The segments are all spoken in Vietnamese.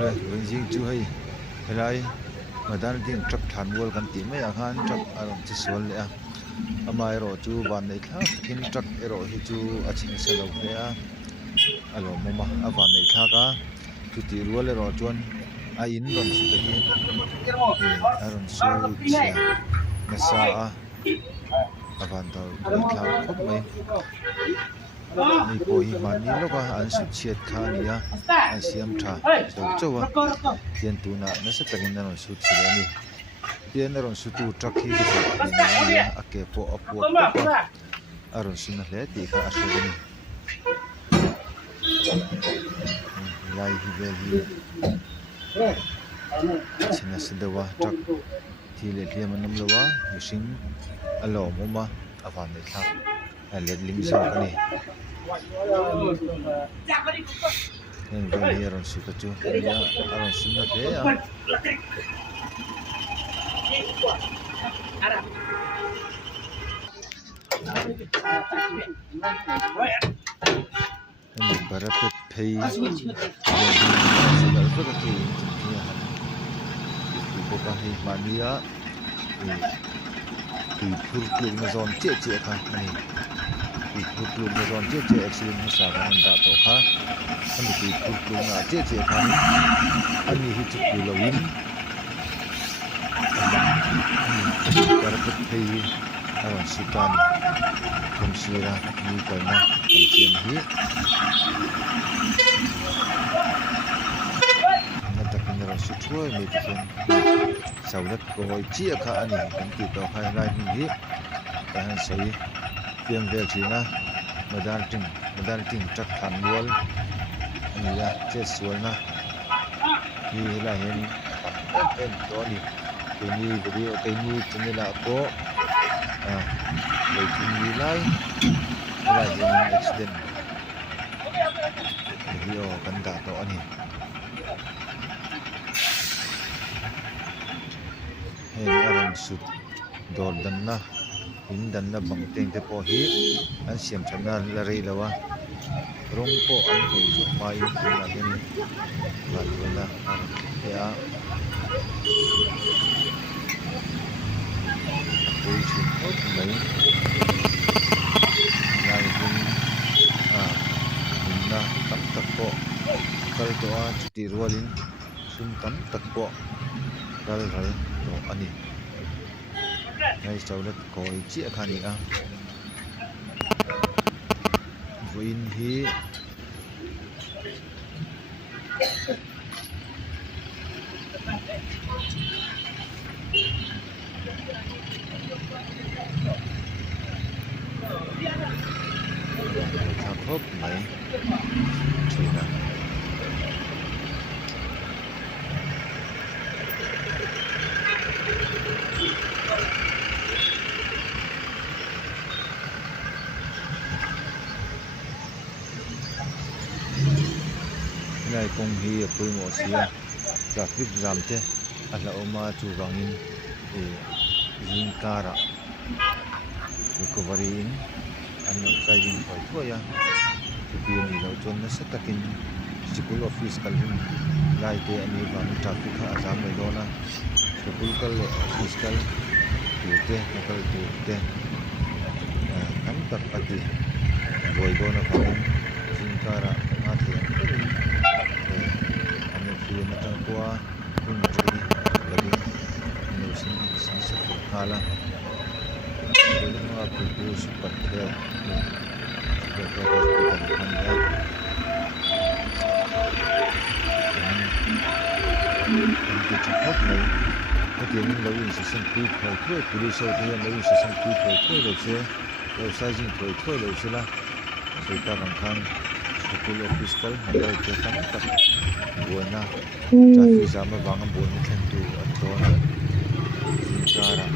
rồi mình riêng chú hay lại mà đang tiếng trắc than wall kan ti mai han trắc aron chi sol le a amai ro chu van nei thla takin trắc ero hi chu a chin se lo hle a alo mama avan nei thla ka chu ti rual ero chuan a in ron su te hi aron su chia na sa a avan dau mai thla khop mai ni po hi mani loka an su chiat kha nia an siam tha so chowa tian tu na na sa takin aron su thila ni tian aron su tu truck hi ki ni a ke po apu pa aron su na hle ti kha a so ni lai hi vel hi china sidawa truck thi le hliam anam lowa mihring alo moma avan nei thla a let ling zo ani nên về đi aron su ka chu ya aron su na hle a nên bara pe phei sudah tu ka ki ya ibu ka hi mania thì phur plung na zon che che kha ani thì phur plung na zon che che accident ni sa kan da to kha ani thì phur plung na che che kha ani hi chu pu lawin bara pe phei aron su ta ni kom sira ni ko na kom chen hi na takin aron su thoi me tikin sau đất coi chia khá anh cũng kịp đó hai lai mình hi tại hắn sấy phiền về chỉ na mà đang trình trắc thản luôn anh ya chết xuống na thì là hiện em đó đi cái như video cái như cho nên là có lấy cái như lại là hiện accident video kan đã đó anh hen aron sut dol dan na in dan na bang teng te po hi an siam thana la rei lawa rong po an ko zo mai na hen wal na ya oi chu hot mai lai hun na tam tak po kal to a chuti rualin sun tam tak po kal hal to ani ngay sau đó coi chiếc khăn đi à vin hi thằng hốp này chỉ là này công hi ở quê ngõ xia traffic jam te ala oma chu wangin zin kara recovery in an sai jin khoi thoya tu bi ni lo chon na satakin school office kalhin lai te ani wang traffic kha azam mai dona school kal office kal te nakal te an tak pati boy dona wangin zin kara ate Dia macam kuah pun jadi lagi nusin sisa kala. Jadi aku tu super kaya, super kaya hospital anda. Kita cakap ni, kita ni lawan sesuatu kau polis orang lawan sesuatu kau lepas lepas sahaja kau lepas lah. Kita bangkan school office kal ada kita tak. Buana traffic sama bangan buana tentu antona cara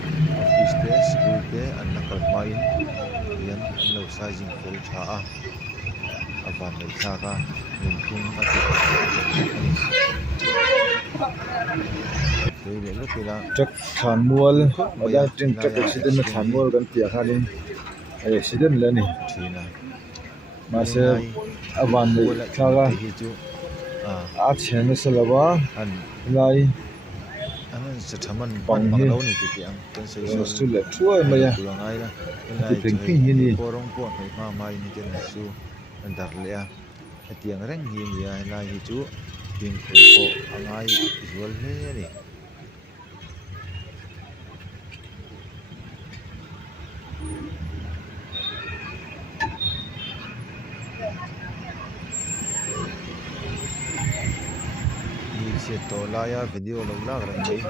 office te school te anak kalmain yan anlo sajing full thaa aban mai thaka minthum ati le lo pila trắc than mual ada tin trắc accident na than mual kan tia khalin accident la ni thina mase avan mai thaka a chen se lawa an lai an sa thaman Bang pan hi. lo ni ti ang kan sei su le thuai mai a kurang ai la Ti ping ping hi ni. porong pon mai ma mai ni ten su an dar le a atiang reng hi ni a lai hi chu ping khoi ko angai zual le ni se to la ya video lo la rang mai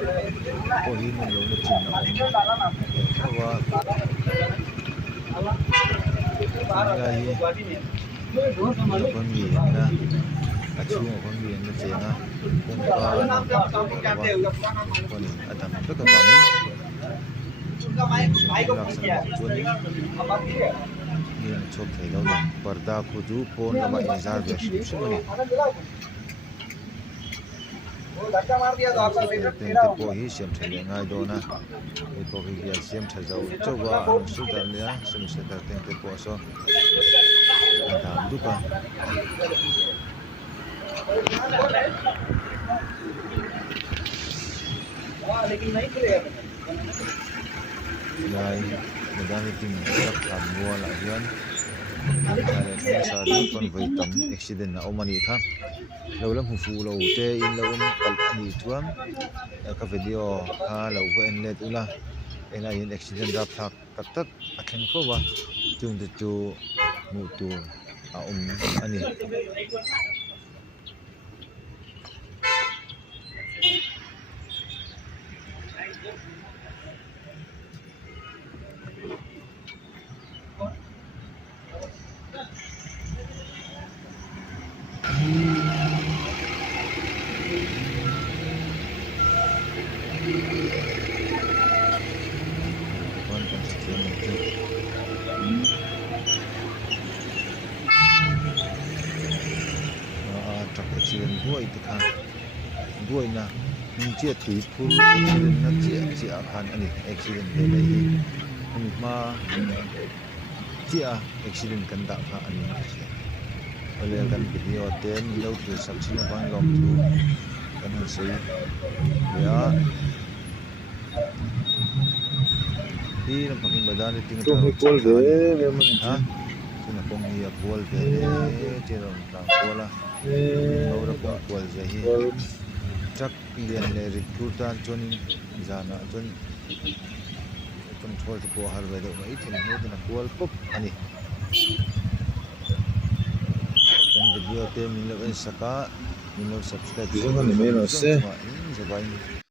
ko hi mun lo na chin na wa la hi kon mi na a chu kon mi na che na kon pa na kon adam pe ka ba mi ni chok thei lo na parda khu ju pon na ba inzar be su ni po hi siam thale ngai do na ko hi ya siam tha zo chowa su dar lia sim se dar teng te po so dam du pa lai medan ting sak tham mua la hian sa du kon vai tam accident na omani kha lo lam hu fu lo te in lo um kal ani tuam ka video kha lo va en let ula ena in accident da phak tak tak a theng kho wa chung de chu mu tu a ani accident buai te khan buai na ning che tui phur accident na che a khan ani accident le le hi ani ma che a accident kan da kha ani ole kan video ten lo tu sak china bang lom tu kan han sei ya hi ram pakin badan ni ting to he kol de le man ha chuna pong hi a bol te che ram ta bola ora pong bol je hi truck lian le recruiter joining jana jon control to har ve do mai thin he na bol pop ani kan video te min lo en saka min lo subscribe Bisa kan ni meno se. in